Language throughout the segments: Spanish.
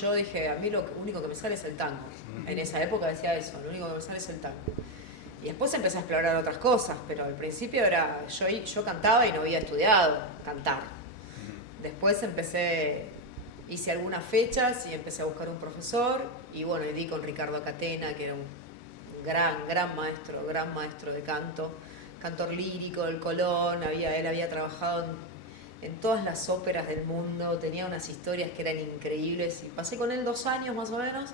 Yo dije, a mí lo único que me sale es el tango. En esa época decía eso, lo único que me sale es el tango. Y después empecé a explorar otras cosas, pero al principio era, yo cantaba y no había estudiado cantar. Después hice algunas fechas y empecé a buscar un profesor y bueno, y di con Ricardo Catena, que era un gran maestro de canto, cantor lírico del Colón. Él había trabajado en todas las óperas del mundo, tenía unas historias que eran increíbles y pasé con él 2 años más o menos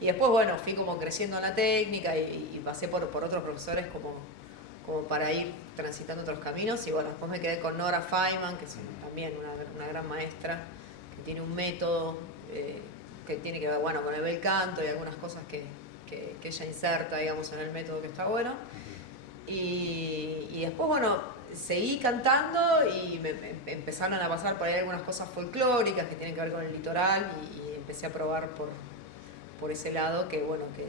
y después bueno, fui como creciendo en la técnica y pasé por otros profesores como para ir transitando otros caminos y bueno, después me quedé con Nora Feynman, que es también una gran maestra, que tiene un método que tiene que ver bueno, con el bel canto y algunas cosas que ella inserta, digamos, en el método que está bueno. Y después, bueno, seguí cantando y me empezaron a pasar por ahí algunas cosas folclóricas que tienen que ver con el litoral y empecé a probar por ese lado que, bueno, que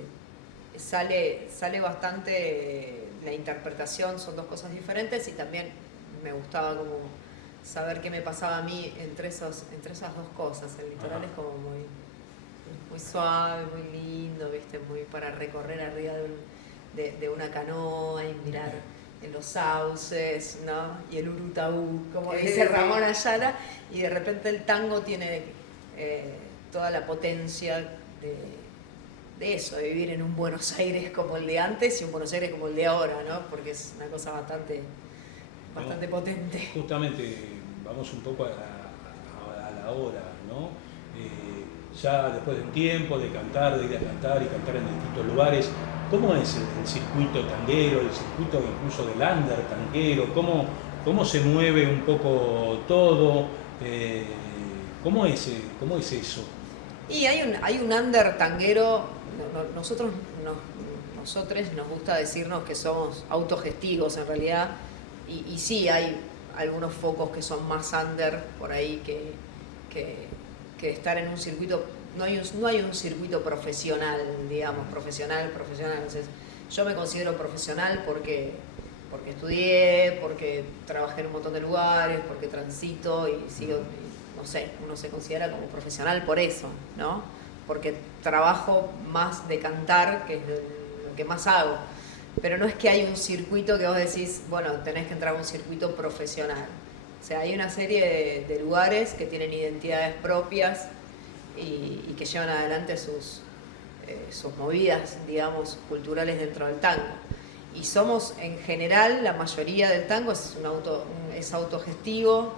sale bastante la interpretación, son 2 cosas diferentes y también me gustaba como saber qué me pasaba a mí entre esas 2 cosas. El litoral es como muy suave, muy lindo, ¿viste? Muy para recorrer arriba de una canoa y mirar en los sauces, ¿no? Y el Urutaú, como dice Ramón Ayala, y de repente el tango tiene toda la potencia de eso, de vivir en un Buenos Aires como el de antes y un Buenos Aires como el de ahora, ¿no? Porque es una cosa bastante potente. Justamente, vamos un poco a la hora, ¿no? Ya después de un tiempo de cantar, de ir a cantar y cantar en distintos lugares, ¿cómo es el circuito tanguero, el circuito incluso del under tanguero? ¿Cómo se mueve un poco todo? ¿Cómo es eso? Y hay un under tanguero, nosotros nos gusta decirnos que somos autogestivos en realidad, y sí hay algunos focos que son más under por ahí que estar en un circuito, no hay un circuito profesional, digamos, profesional. Entonces, yo me considero profesional porque estudié, porque trabajé en un montón de lugares, porque transito y sigo, no sé, uno se considera como profesional por eso, ¿no? Porque trabajo más de cantar, que es lo que más hago. Pero no es que hay un circuito que vos decís, bueno, tenés que entrar a un circuito profesional. O sea, hay una serie de lugares que tienen identidades propias y que llevan adelante sus movidas, digamos, culturales dentro del tango. Y somos, en general, la mayoría del tango es autogestivo,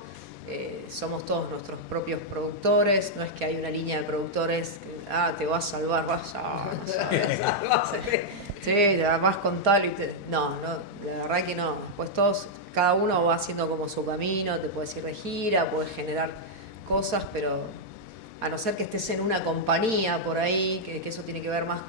somos todos nuestros propios productores, no es que hay una línea de productores que, te vas a salvar, sí, vas con tal y no, la verdad que no. Pues cada uno va haciendo como su camino, te puedes ir de gira, puedes generar cosas, pero a no ser que estés en una compañía por ahí, que eso tiene que ver más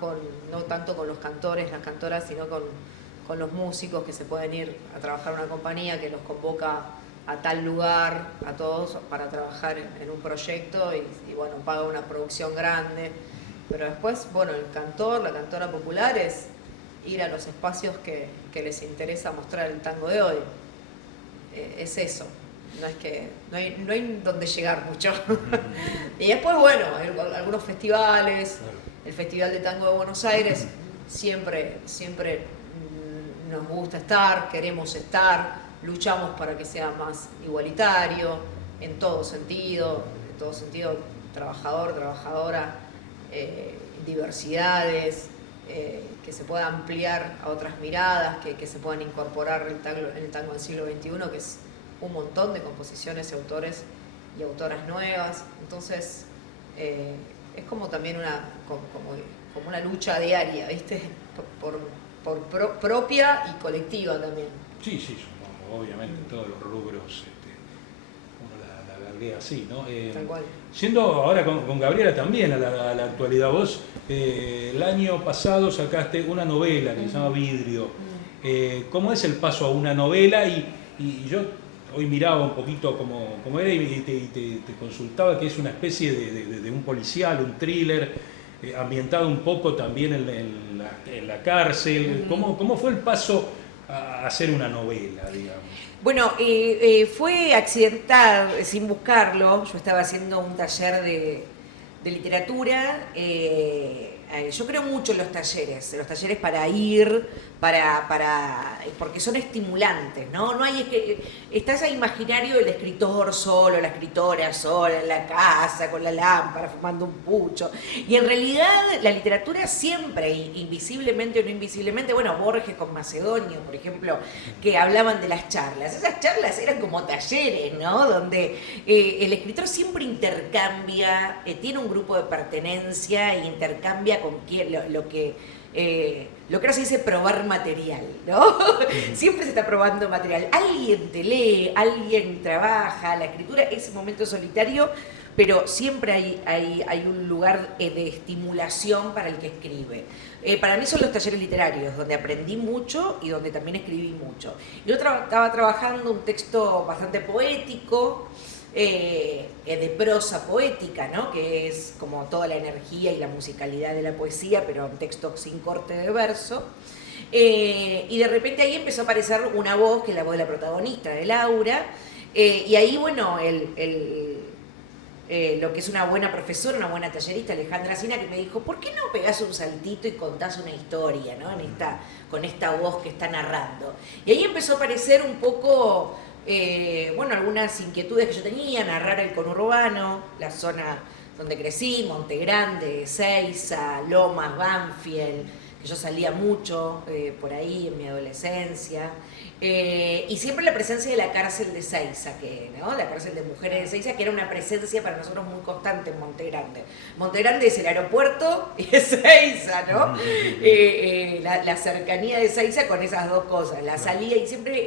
no tanto con los cantores, las cantoras, sino con los músicos que se pueden ir a trabajar en una compañía que los convoca a tal lugar, a todos, para trabajar en un proyecto y bueno, paga una producción grande. Pero después, bueno, el cantor, la cantora popular es ir a los espacios que les interesa mostrar el tango de hoy. Es eso, no hay donde llegar mucho. Y después, bueno, algunos festivales, el Festival de Tango de Buenos Aires, siempre nos gusta estar, queremos estar, luchamos para que sea más igualitario, en todo sentido, trabajador, trabajadora, diversidades, que se pueda ampliar a otras miradas, que se puedan incorporar en el tango del siglo XXI, que es un montón de composiciones, autores y autoras nuevas. Entonces, es como también como una lucha diaria, ¿viste? Propia y colectiva también. Sí, obviamente en todos los rubros uno la verguea así, ¿no? Tal cual. Yendo ahora con Gabriela también a la actualidad, vos el año pasado sacaste una novela que se llama Vidrio. ¿Cómo es el paso a una novela? Y yo hoy miraba un poquito cómo era y te consultaba que es una especie de un policial, un thriller, ambientado un poco también en la cárcel. ¿Cómo fue el paso a hacer una novela, digamos? Bueno, fue accidental, sin buscarlo. Yo estaba haciendo un taller de de literatura, yo creo mucho en los talleres para ir, porque son estimulantes, ¿no? No hay, está ese imaginario del escritor solo, la escritora sola, en la casa, con la lámpara, fumando un pucho. Y en realidad la literatura siempre, invisiblemente o no invisiblemente, bueno, Borges con Macedonio, por ejemplo, que hablaban de las charlas. Esas charlas eran como talleres, ¿no? Donde el escritor siempre intercambia, tiene un grupo de pertenencia e intercambia con quien, lo que ahora se dice probar material, ¿no? Siempre se está probando material. Alguien te lee, alguien trabaja, la escritura es un momento solitario, pero siempre hay un lugar de estimulación para el que escribe. Para mí son los talleres literarios, donde aprendí mucho y donde también escribí mucho. Yo estaba trabajando un texto bastante poético, de prosa poética, ¿no? Que es como toda la energía y la musicalidad de la poesía, pero un texto sin corte de verso. Y de repente ahí empezó a aparecer una voz, que es la voz de la protagonista, de Laura, y ahí, bueno, lo que es una buena profesora, una buena tallerista, Alejandra Sina, que me dijo, ¿por qué no pegás un saltito y contás una historia, ¿no? Con esta voz que está narrando? Y ahí empezó a aparecer un poco... bueno, algunas inquietudes que yo tenía, narrar el conurbano, la zona donde crecí, Monte Grande, Ezeiza, Lomas, Banfield, que yo salía mucho por ahí en mi adolescencia, y siempre la presencia de la cárcel de Ezeiza, ¿no? La cárcel de mujeres de Ezeiza, que era una presencia para nosotros muy constante en Monte Grande. Monte Grande es el aeropuerto y Ezeiza, ¿no? La cercanía de Ezeiza con esas dos cosas, la salida y siempre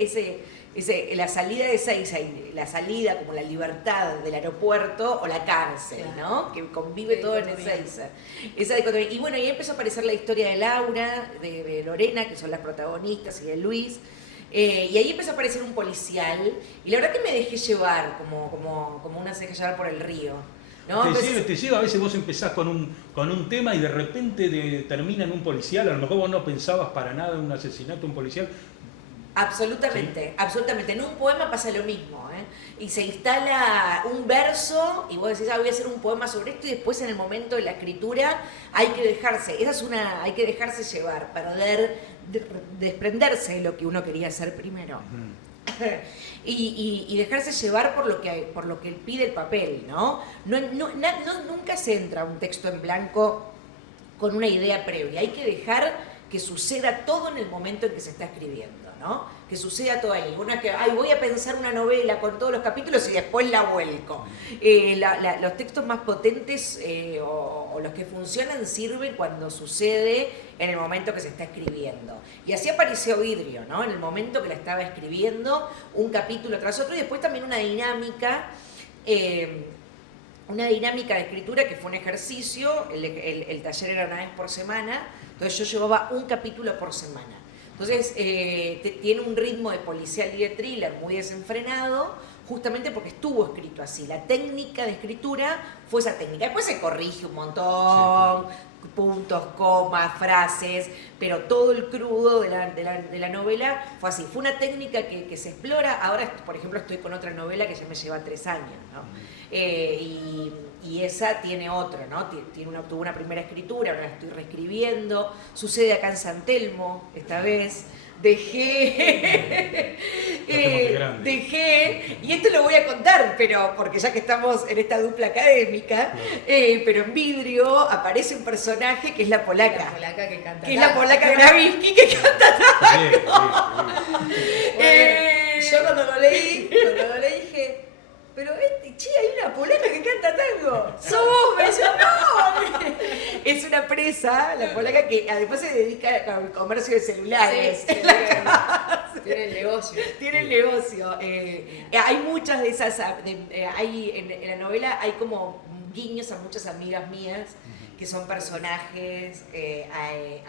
la salida de Ezeiza y la salida como la libertad del aeropuerto o la cárcel, ¿no? Que convive todo en Ezeiza. Esa dicotomía. Y bueno, ahí empezó a aparecer la historia de Laura, de Lorena, que son las protagonistas, y de Luis. Y ahí empezó a aparecer un policial. Y la verdad que me dejé llevar, como una se deja llevar por el río. ¿No? Te lleva, a veces vos empezás con un tema y de repente termina en un policial. A lo mejor vos no pensabas para nada en un asesinato, un policial. Absolutamente, ¿Sí? Absolutamente. En un poema pasa lo mismo, ¿eh? Y se instala un verso y vos decís, voy a hacer un poema sobre esto, y después en el momento de la escritura hay que dejarse, hay que dejarse llevar, desprenderse de lo que uno quería hacer primero. Y dejarse llevar por lo que pide el papel, ¿no? Nunca se entra un texto en blanco con una idea previa, hay que dejar que suceda todo en el momento en que se está escribiendo, ¿no? Que suceda todo ahí. Uno es que, voy a pensar una novela con todos los capítulos y después la vuelco. Los textos más potentes o los que funcionan sirven cuando sucede en el momento que se está escribiendo. Y así apareció Vidrio, ¿no? En el momento que la estaba escribiendo, un capítulo tras otro, y después también una dinámica de escritura que fue un ejercicio. El taller era una vez por semana. Entonces yo llevaba un capítulo por semana. Entonces tiene un ritmo de policial y de thriller muy desenfrenado, justamente porque estuvo escrito así. La técnica de escritura fue esa técnica. Después se corrige un montón, puntos, comas, frases, pero todo el crudo de la novela fue así. Fue una técnica que se explora. Ahora, por ejemplo, estoy con otra novela que ya me lleva 3 años, ¿no? Y esa tiene otra, ¿no? Tuvo una primera escritura, ahora la estoy reescribiendo. Sucede acá en San Telmo, esta vez. Dejé, y esto lo voy a contar, pero porque ya que estamos en esta dupla académica, pero en Vidrio aparece un personaje que es la polaca. La polaca que canta. Que es la polaca Gravinsky que canta tango. Yo cuando lo leí dije, pero hay una polaca que canta tango. ¡Sos vos! Me dice, ¡no! Es una presa, la polaca, que además se dedica al comercio de celulares. Sí, tiene el negocio. Tiene el negocio. Hay muchas de esas, en la novela hay como guiños a muchas amigas mías que son personajes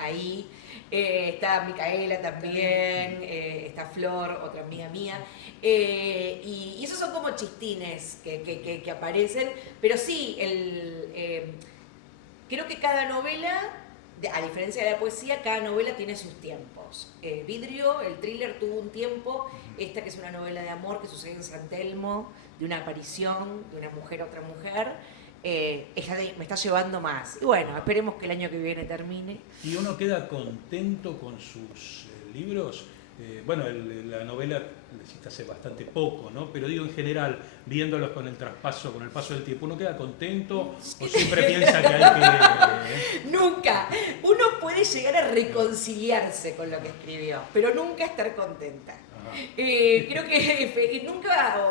ahí. Está Micaela también, está Flor, otra amiga mía. Y esos son como chistines que aparecen, pero sí, creo que cada novela, a diferencia de la poesía, cada novela tiene sus tiempos. Vidrio, el thriller, tuvo un tiempo, esta que es una novela de amor que sucede en San Telmo, de una aparición de una mujer a otra mujer, me está llevando más. Y bueno, esperemos que el año que viene termine. ¿Y uno queda contento con sus libros? Bueno, la novela la hiciste hace bastante poco, ¿no? Pero digo, en general, viéndolos con el paso del tiempo, ¿uno queda contento o siempre piensa que hay que...? Nunca. Uno puede llegar a reconciliarse con lo que escribió, pero nunca estar contenta. Creo que nunca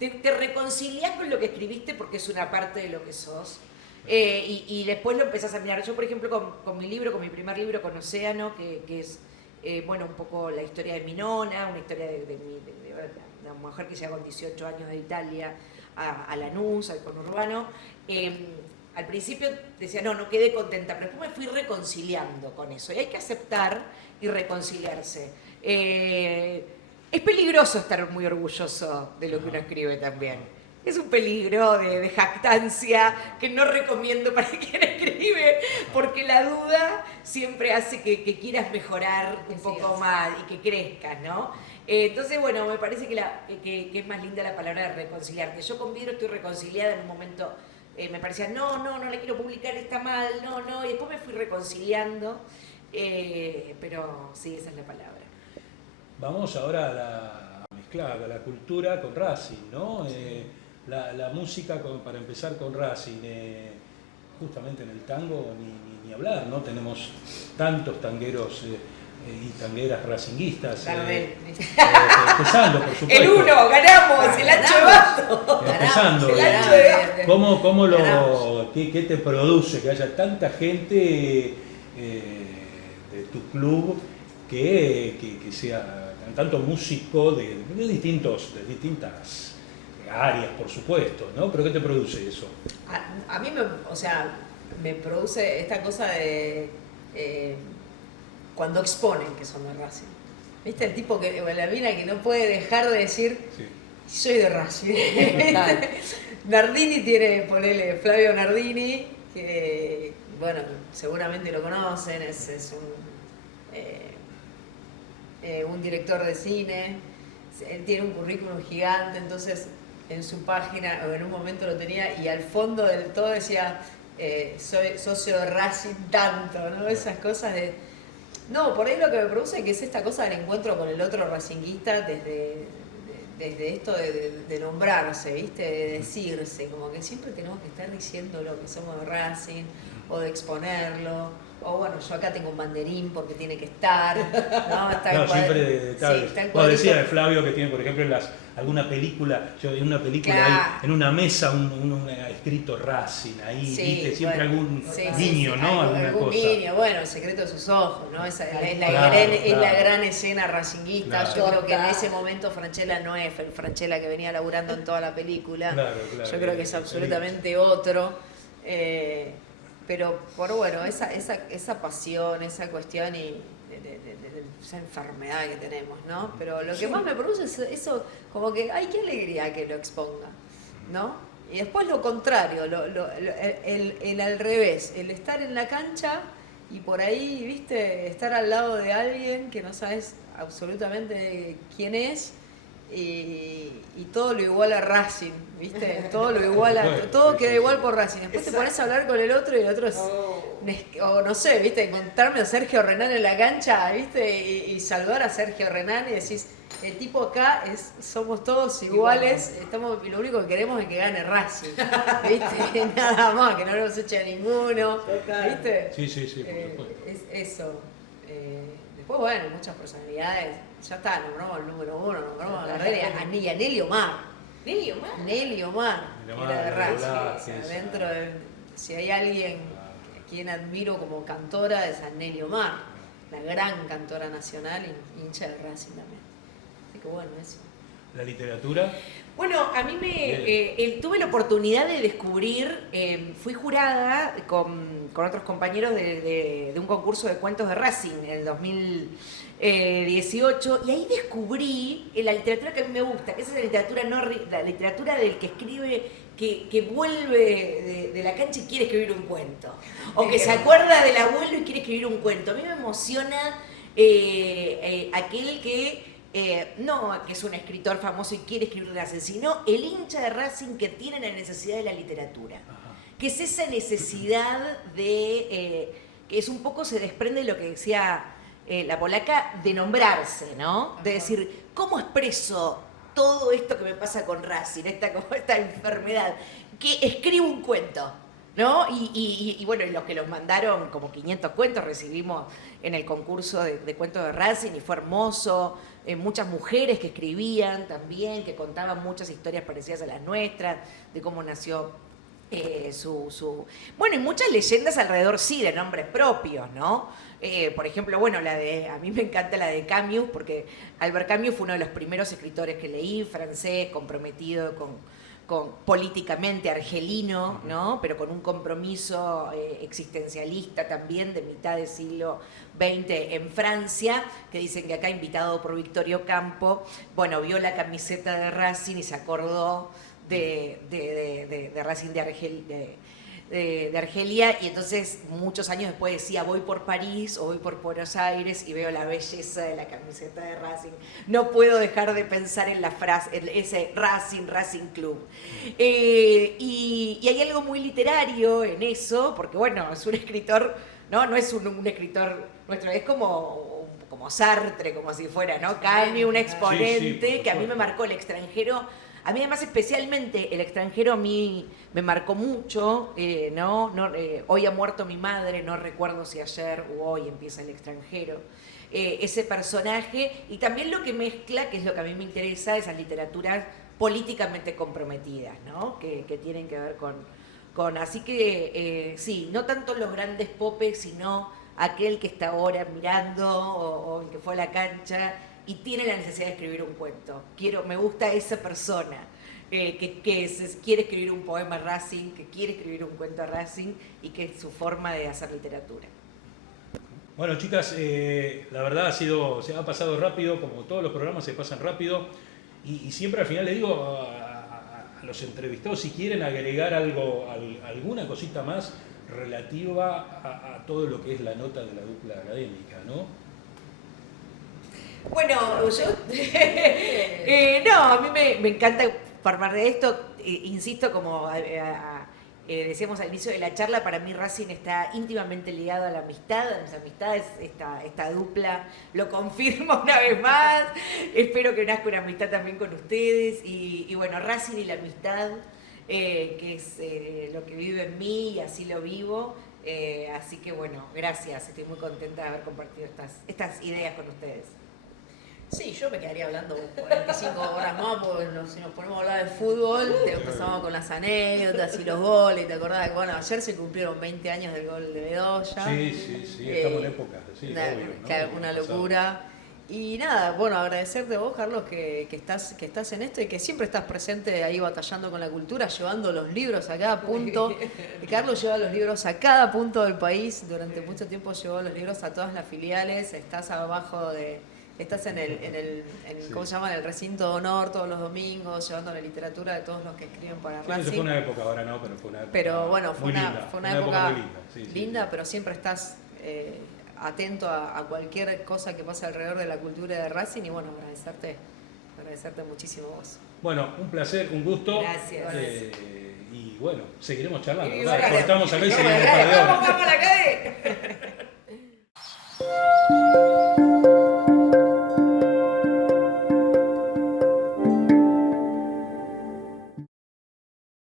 te reconcilias con lo que escribiste porque es una parte de lo que sos. Y después lo empezás a mirar. Yo, por ejemplo, con mi primer libro, con Océano, que es bueno, un poco la historia de mi nona, una historia de una mujer que llega con 18 años de Italia a Lanús, al conurbano. Al principio decía, no quedé contenta, pero después me fui reconciliando con eso. Y hay que aceptar y reconciliarse. Es peligroso estar muy orgulloso de lo que uno escribe también. Es un peligro de jactancia que no recomiendo para quien escribe, porque la duda siempre hace que quieras mejorar un poco más y que crezcas, ¿no? Entonces, bueno, me parece que es más linda la palabra de reconciliarte. Yo con Vidro estoy reconciliada en un momento, me parecía, no la quiero publicar, está mal, no, y después me fui reconciliando, pero sí, esa es la palabra. Vamos ahora a mezclar a la cultura con Racing, ¿no? La música, para empezar con Racing, justamente en el tango ni hablar, ¿no? Tenemos tantos tangueros y tangueras racinguistas. Empezando, por supuesto. El 1, ganamos, el ancho de basto. Empezando. ¿Qué te produce que haya tanta gente de tu club que sea tanto músico de distintas áreas, por supuesto, ¿no? ¿Pero qué te produce eso? A mí me produce esta cosa de cuando exponen que son de Racing. ¿Viste? El tipo la mina que no puede dejar de decir, soy de Racing. Nardini ponele Flavio Nardini, que bueno, seguramente lo conocen, es un director de cine, él tiene un currículum gigante, entonces en su página, o en un momento lo tenía, y al fondo del todo decía, soy socio de Racing tanto, ¿no? Esas cosas de... No, por ahí lo que me produce que es esta cosa del encuentro con el otro racinguista desde esto de nombrarse, ¿viste? De decirse, como que siempre tenemos que estar diciendo lo que somos de Racing, o de exponerlo. O bueno, yo acá tengo un banderín porque tiene que estar, ¿no? Está siempre detalles. Vos decías de Flavio que tiene, por ejemplo, alguna película, Claro. ahí, en una mesa, un escrito Racing, ahí, ¿viste? Siempre algún guiño, ¿no? Alguna algún cosa. guiño, bueno, el secreto de sus ojos, ¿no? Es la gran escena racinguista. Claro. Yo creo que en ese momento Franchella no es el Franchella que venía laburando en toda la película. Claro, Yo creo que es absolutamente otro. Pero bueno, esa pasión, esa cuestión y esa enfermedad que tenemos, ¿no? Pero lo que más me produce es eso, como que, ay, qué alegría que lo exponga, ¿no? Y después lo contrario, el al revés, el estar en la cancha y por ahí, ¿viste? Estar al lado de alguien que no sabes absolutamente quién es y todo lo igual a Racing, ¿viste? Todo lo igual todo queda igual por Racing. Después te pones a hablar con el otro y el otro es, o no sé, ¿viste? Encontrarme a Sergio Renán en la cancha, ¿viste? Y saludar a Sergio Renán y decís, el tipo acá somos todos iguales, y lo único que queremos es que gane Racing, ¿viste? Nada más, que no nos eche a ninguno, ¿viste? Sí, por supuesto. Es eso. Después, bueno, muchas personalidades. Ya está, nombramos el número 1, nombramos a Gardel y a Nelly Omar. Nelly Omar, era de Racing. Dentro si hay alguien a quien admiro como cantora es a Nelly Omar, la gran cantora nacional y hincha de Racing también. Así que bueno, eso. ¿La literatura? Bueno, a mí tuve la oportunidad de descubrir, fui jurada con otros compañeros de un concurso de cuentos de Racing en el 2018 y ahí descubrí la literatura que a mí me gusta, que es la literatura la literatura del que escribe, que vuelve de la cancha y quiere escribir un cuento, o que se acuerda del abuelo y quiere escribir un cuento. A mí me emociona aquel que no que es un escritor famoso y quiere escribir Racing, sino el hincha de Racing que tiene la necesidad de la literatura. Que es esa necesidad de, que es un poco se desprende de lo que decía la polaca, de nombrarse, ¿no? De decir, ¿cómo expreso todo esto que me pasa con Racing, esta enfermedad? Que escribo un cuento, ¿no? Y bueno, y los que los mandaron, como 500 cuentos recibimos en el concurso de cuentos de Racing y fue hermoso. Muchas mujeres que escribían también, que contaban muchas historias parecidas a las nuestras, de cómo nació Bueno, y muchas leyendas alrededor, sí, de nombres propios, ¿no? Por ejemplo, bueno, a mí me encanta la de Camus, porque Albert Camus fue uno de los primeros escritores que leí, francés, comprometido con políticamente argelino, ¿no? Pero con un compromiso existencialista también de mitad del siglo XX en Francia, que dicen que acá, invitado por Victorio Campo, bueno, vio la camiseta de Racing y se acordó de Racing de Argelia, y entonces muchos años después decía, voy por París o voy por Buenos Aires y veo la belleza de la camiseta de Racing. No puedo dejar de pensar en la frase, en ese Racing Club. Y hay algo muy literario en eso, porque bueno, es un escritor, no es un escritor nuestro, es como Sartre, como si fuera, ¿no? Camus, un exponente sí, que a mí me marcó El extranjero. A mí además especialmente El extranjero a mí me marcó mucho, hoy ha muerto mi madre, no recuerdo si ayer o hoy empieza El extranjero. Ese personaje y también lo que mezcla, que es lo que a mí me interesa, esas literaturas políticamente comprometidas, ¿no? Que tienen que ver con así que sí, no tanto los grandes popes, sino aquel que está ahora mirando o el que fue a la cancha y tiene la necesidad de escribir un cuento. Me gusta esa persona que quiere escribir un poema a Racing, que quiere escribir un cuento a Racing y que es su forma de hacer literatura. Bueno, chicas, la verdad se ha pasado rápido, como todos los programas se pasan rápido, y siempre al final le digo a los entrevistados si quieren agregar alguna cosita más relativa a todo lo que es la nota de la dupla académica, ¿no? Bueno, a mí me encanta formar de esto, insisto, como decíamos al inicio de la charla, para mí Racing está íntimamente ligado a la amistad, a mis amistades, esta dupla lo confirmo una vez más, espero que nazca una amistad también con ustedes, y bueno, Racing y la amistad, que es lo que vive en mí y así lo vivo, así que bueno, gracias, estoy muy contenta de haber compartido estas ideas con ustedes. Sí, yo me quedaría hablando 45 horas más, porque si nos ponemos a hablar de fútbol, empezamos con las anécdotas y los goles, ¿te acordás? Bueno, ayer se cumplieron 20 años del gol de Bedoya. Sí, estamos en época, sí, obvio, ¿no? Claro, una locura. Y nada, bueno, agradecerte a vos, Carlos, que estás en esto y que siempre estás presente ahí batallando con la cultura, llevando los libros a cada punto. Carlos lleva los libros a cada punto del país, durante mucho tiempo llevó los libros a todas las filiales, estás en el ¿cómo se llama? En el recinto de honor todos los domingos, llevando la literatura de todos los que escriben para Racing. Eso fue una época, ahora no, pero fue una época. Pero bueno, fue una época muy linda, sí. Pero siempre estás atento a cualquier cosa que pase alrededor de la cultura de Racing y bueno, agradecerte muchísimo a vos. Bueno, un placer, un gusto. Gracias. Y bueno, seguiremos charlando. Y Cortamos acá y seguimos un par de horas. ¡Vamos a la calle!